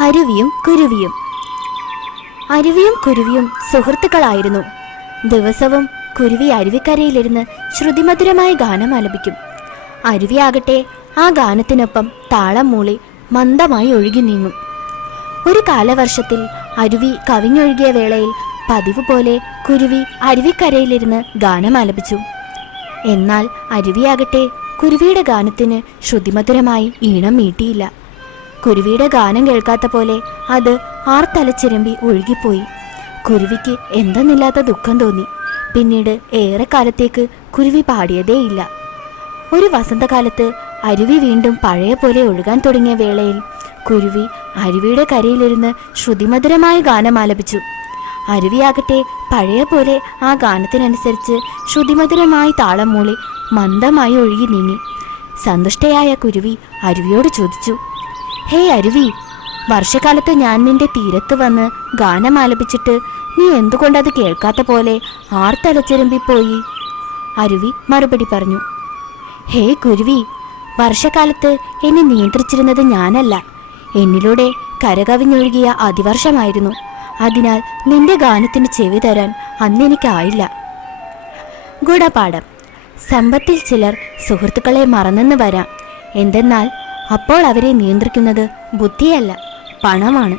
അരുവിയും കുരുവിയും. അരുവിയും കുരുവിയും സുഹൃത്തുക്കളായിരുന്നു. ദിവസവും കുരുവി അരുവിക്കരയിലിരുന്ന് ശ്രുതിമധുരമായ ഗാനം ആലപിക്കും. അരുവിയാകട്ടെ ആ ഗാനത്തിനൊപ്പം താളം മൂളി മന്ദമായി ഒഴുകി നീങ്ങും. ഒരു കാലവർഷത്തിൽ അരുവി കവിഞ്ഞൊഴുകിയ വേളയിൽ പതിവ് പോലെ കുരുവി അരുവിക്കരയിലിരുന്ന് ഗാനം ആലപിച്ചു. എന്നാൽ അരുവിയാകട്ടെ കുരുവിയുടെ ഗാനത്തിന് ശ്രുതിമധുരമായി ഈണം മീട്ടിയില്ല കുരുവിയുടെ ഗാനം കേൾക്കാത്ത പോലെ അത് ആർ ആർത്തലച്ചിരമ്പി ഒഴുകിപ്പോയി. കുരുവിക്ക് എന്തെന്നില്ലാത്ത ദുഃഖം തോന്നി. പിന്നീട് ഏറെ ഏറെക്കാലത്തേക്ക് കുരുവി പാടിയതേയില്ല. ഒരു വസന്തകാലത്ത് അരുവി വീണ്ടും പഴയ പോലെ ഒഴുകാൻ തുടങ്ങിയ വേളയിൽ കുരുവി അരുവിയുടെ കരയിലിരുന്ന് ശ്രുതിമധുരമായ ഗാനം ആലപിച്ചു. അരുവിയാകട്ടെ പഴയ പോലെ ആ ഗാനത്തിനനുസരിച്ച് ശ്രുതിമധുരമായി താളം മൂളി മന്ദമായി ഒഴുകി നീങ്ങി. സന്തുഷ്ടയായ കുരുവി അരുവിയോട് ചോദിച്ചു ഹേ അരുവി വർഷകാലത്ത് ഞാൻ നിന്റെ തീരത്ത് വന്ന് ഗാനം ആലപിച്ചിട്ട് നീ എന്തുകൊണ്ടത് കേൾക്കാത്ത പോലെ ആർത്തലച്ചിരമ്പിപ്പോയി അരുവി മറുപടി പറഞ്ഞു ഹേ കുരുവി വർഷകാലത്ത് എന്നെ നിയന്ത്രിച്ചിരുന്നത് ഞാനല്ല. എന്നിലൂടെ കരകവിഞ്ഞൊഴുകിയ അതിവർഷമായിരുന്നു. അതിനാൽ നിന്റെ ഗാനത്തിന് ചെവി തരാൻ അന്ന് എനിക്കായില്ല. ഗുണപാഠം. സമ്പത്തിൽ ചിലർ സുഹൃത്തുക്കളെ മറന്നെന്ന് വരാം. എന്തെന്നാൽ അപ്പോൾ അവരെ നിയന്ത്രിക്കുന്നത് ബുദ്ധിയല്ല പണമാണ്.